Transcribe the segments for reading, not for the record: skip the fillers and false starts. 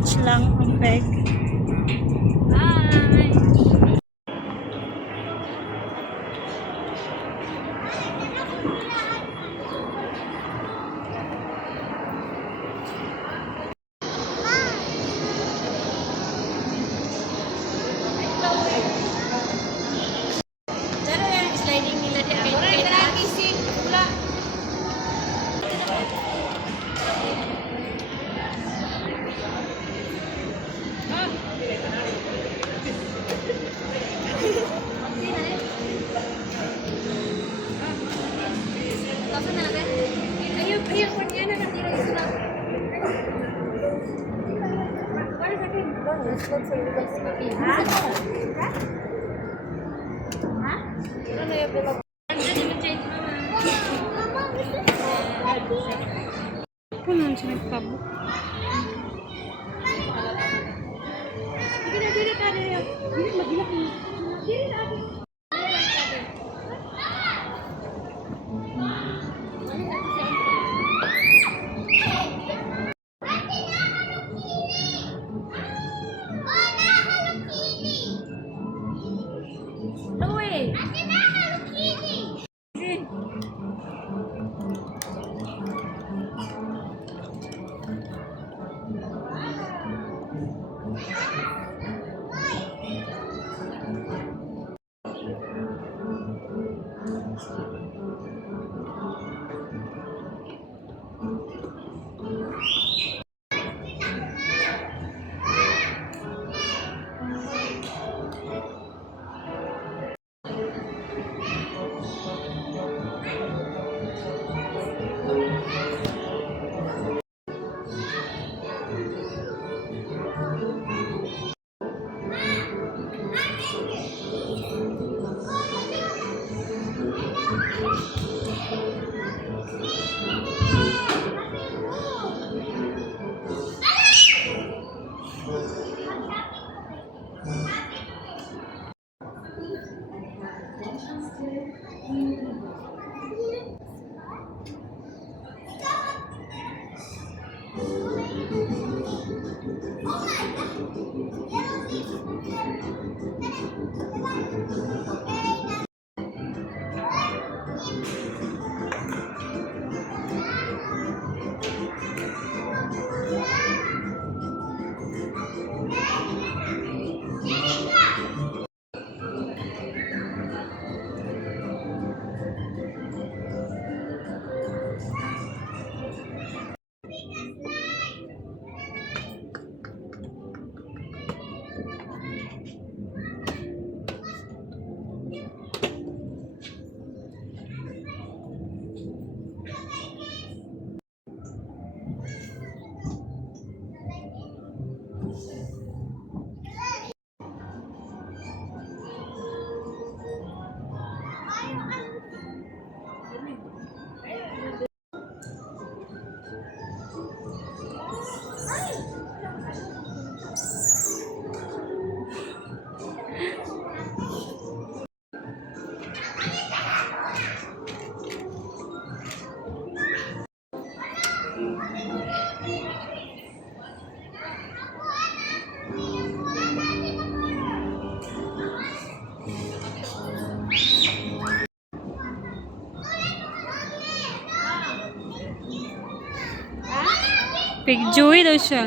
much lang ang peg. Bye! Punan siya nagpabook. Pigjoy daw siya.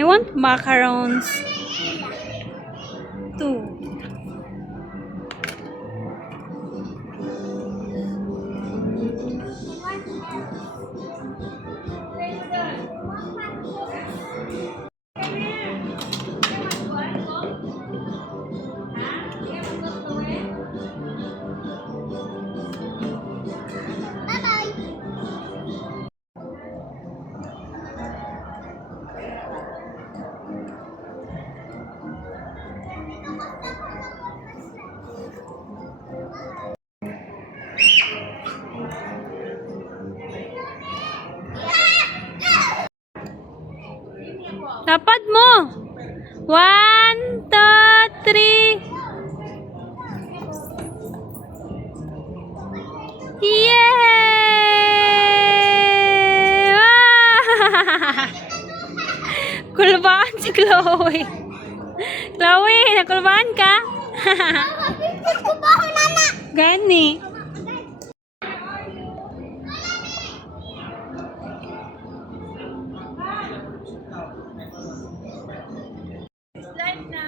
I want macarons. 2. Lapad mo. 1, 2, 3. Yay! Kulbaan si Chloe. Chloe, nakulbaan ka? Gani. Slide na.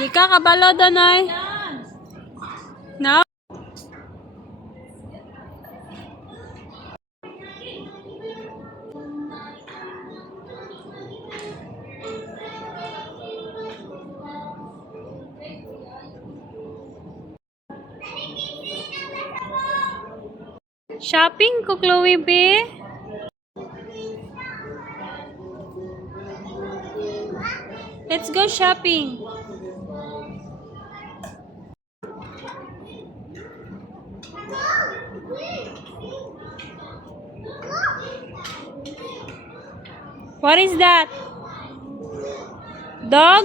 Di ka kabalo Danay. No? Shopping ko Chloe B. Let's go shopping. What is that? Dog?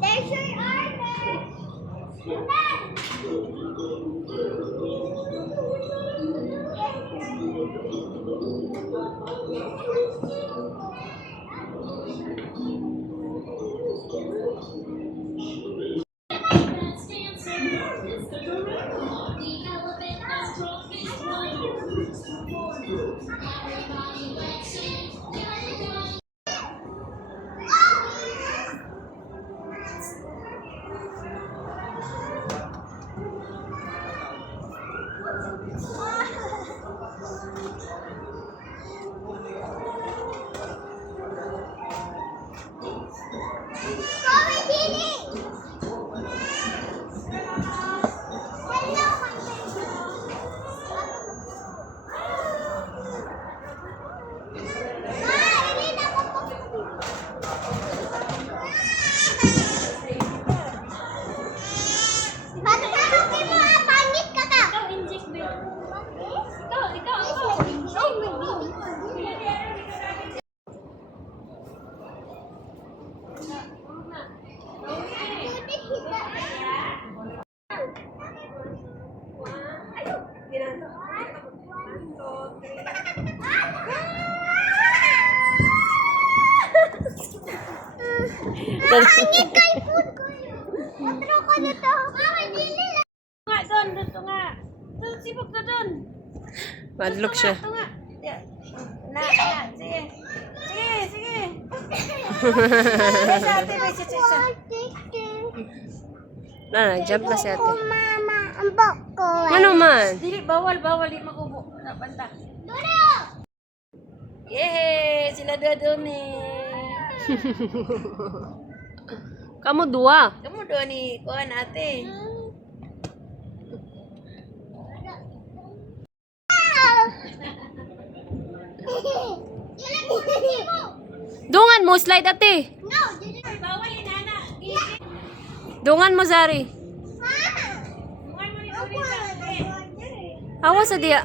There's your Pangit kay food ko yun. Matro ko na to. Mama, dili lang. Nga, doon, doon, nga. Doon, sibog na doon. Madlock siya. Ito nga. Na, sige. Sige, sige. Sa ate, may sisa. Jump na si ate. Mama, ang bako. Ano man? Dili, bawal, bawal. Di makubo. Napanta. Duro! Yehey! Sila doon eh. Kamu dua. Kamu doon ni kuhan ate. Dungan mo, slide ate. No, dili. Bawal ni Nana. Dungan mo, Zari. Hawa sa dia.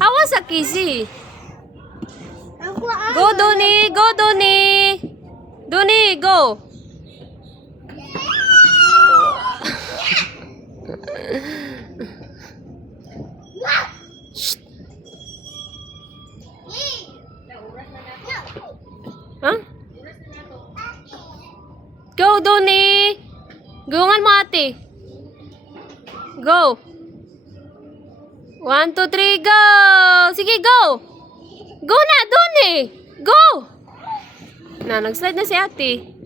Hawa sa kisi. Ako Go, Doni. Go, Doni. Doni, go. Shh. Huh? Go, Doni. Gungan mo, ate. Go. 1, 2, 3, go. Sige, go. Go na, Doni. Go. Na, nag-slide na si ate.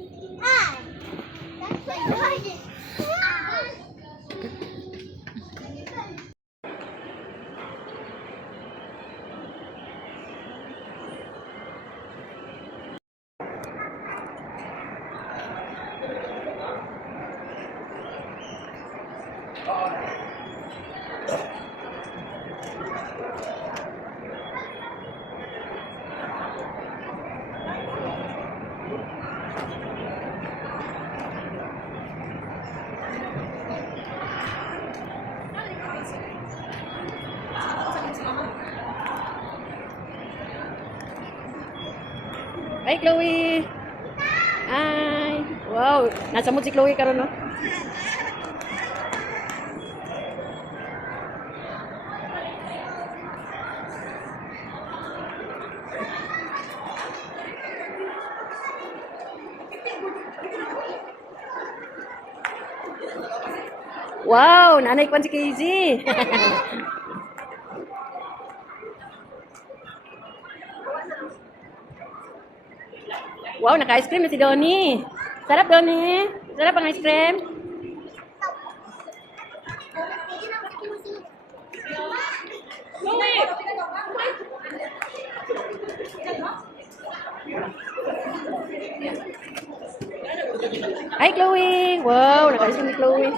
Ay, Chloe. Ay. Wow, nasa mood si Chloe karon no? Wow, nanay ko si Casey. Wow, naka-ice cream na si Donnie. Sarap, Donnie. Sarap ang ice cream. Hi, Chloe. Wow, naka-ice cream ni Chloe.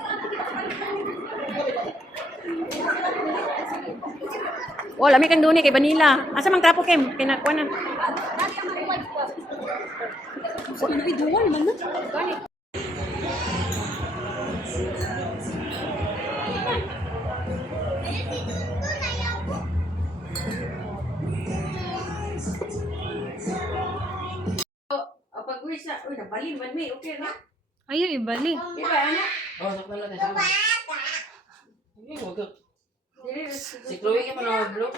Wow, lami kang Donnie kay Vanilla. Asa mang trapo, Kim? Kinakuha na. Individual man na. Pag-wish na, uy, nabalin man may, okay na. Ayaw, ibalik. Di ba, anak? Oh, sakto na tayo. Hindi, wag ka. Dili, Si Chloe ka pa na mag-blow.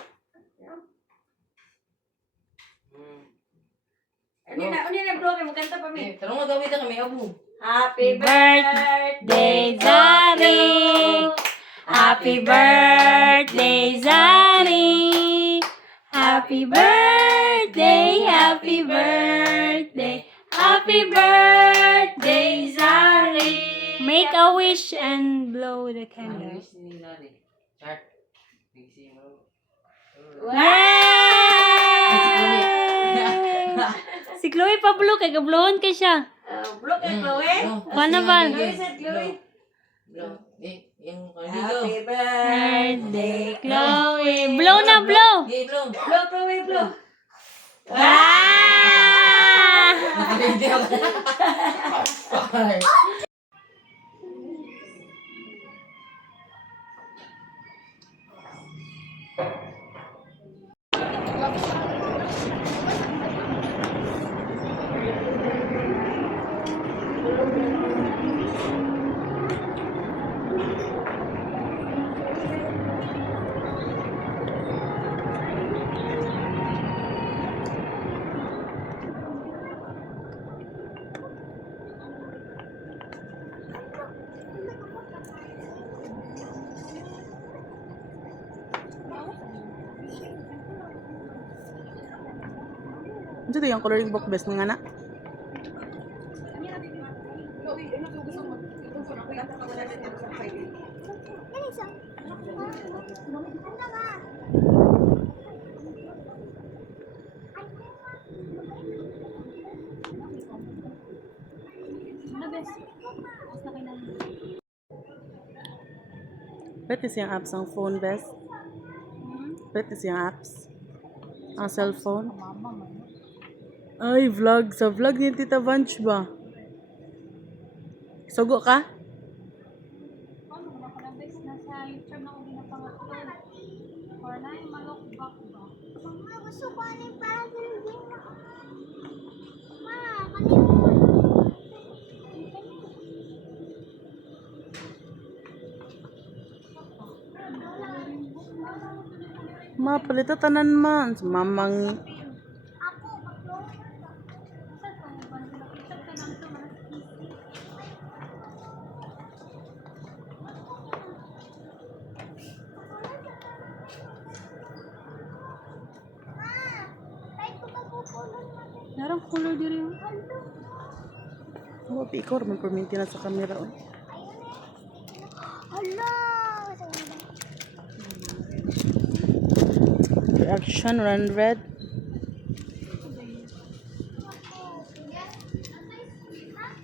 Ano na, bro, kayo magkanta pa mi. Tanong nga gawin na kami, abo. Happy birthday, Zari! Happy birthday, Zari! Happy birthday, happy birthday, happy birthday, Zari! Make a wish and blow the Ano candle. wish ni Zari? Chart. Bigsi mo. Si Chloe pa blow, kay gablowon kay siya. Bro, kay Chloe. Paano ba? Chloe said, Chloe. Blow. Yung kanigo. Happy birthday. Birthday, Chloe. Blow na, blow! Hey, blow. Blow, Chloe, blow. Ah! Nakabindi ako. Ano ito yung coloring book best ng anak? Pwede siyang apps ang phone best? Pwede siyang apps? Ang cellphone? Ay, vlog. Sa vlog ni Tita Vanch ba? Sugo ka? Mama, gusto ko ano yung parang hindi na. Ma, kanina. Ma, palita tanan man. Mamang... Ako, mag-load. Ma, kahit ko magpupulot natin. Narang color diri. Oh, ikaw naman perminti na sa camera. Oh. Hala! Reaction, run red.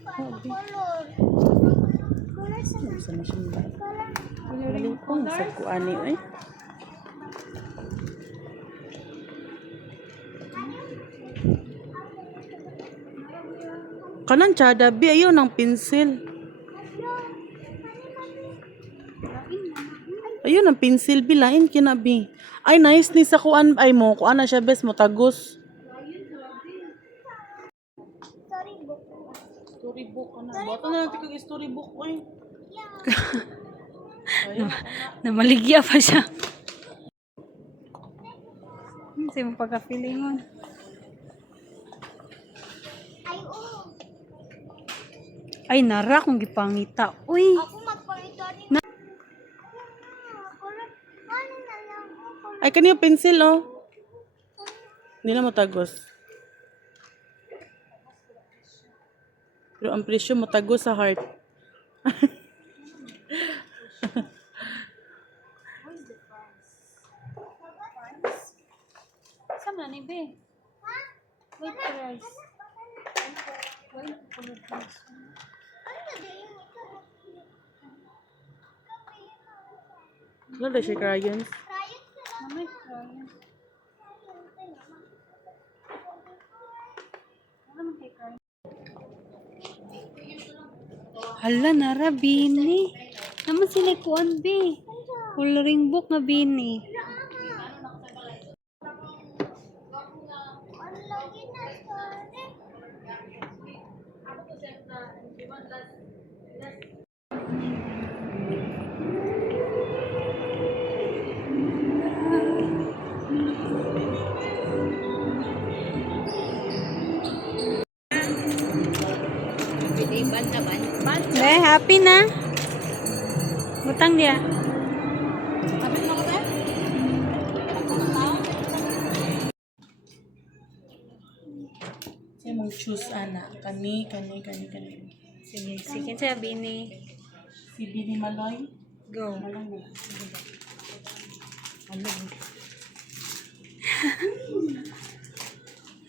Color. Color sa Sa machine ba? color. Galing po, sa kuani eh. Kanan tsada, bi, ayun ang pencil. Ayun ang pencil, bi, lain kinabi. Ay, nice ni sa kuan, ay mo, kuan na siya, best mo, tagos. Storybook. Storybook, ano? Bata na natin kag storybook, oy. Namaligya pa siya. Kasi mo pagka-feelingon. Ay, oo. Ay, nara kung gipangita. Uy! Ako magpakita rin. Color. Ano na lang? Color. Ay, kanina pencil, oh. Hindi na matagos. Pero ang presyo matagos sa heart. Sama ni be. Wait, price. Wait, price. Ano na din? Wala na siya crayons. Crayons na lang. Mamay, price. Ano man kay price? Hala, nara, bini. Naman sila kuan, be. Coloring book nga bini. Ang lagi na sorry. Be, happy na. Butang dia. Saya mau choose anak. Kani. Sige, sige sa bini. Si Bini Maloy. Go.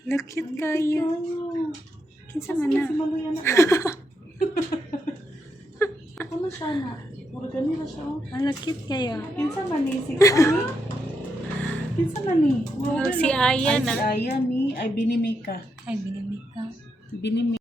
Look cute kayo. Kinsa man na? Si Maloy anak. Ano siya anak? Mura ganila siya. Oh. Ala, cute kayo. Kinsa man ni? Si Ani? Kinsa man ni? Oh, si Aya Ay, na. si Aya ni. Ay, Bini Mika. Ay, binimik ka. Bini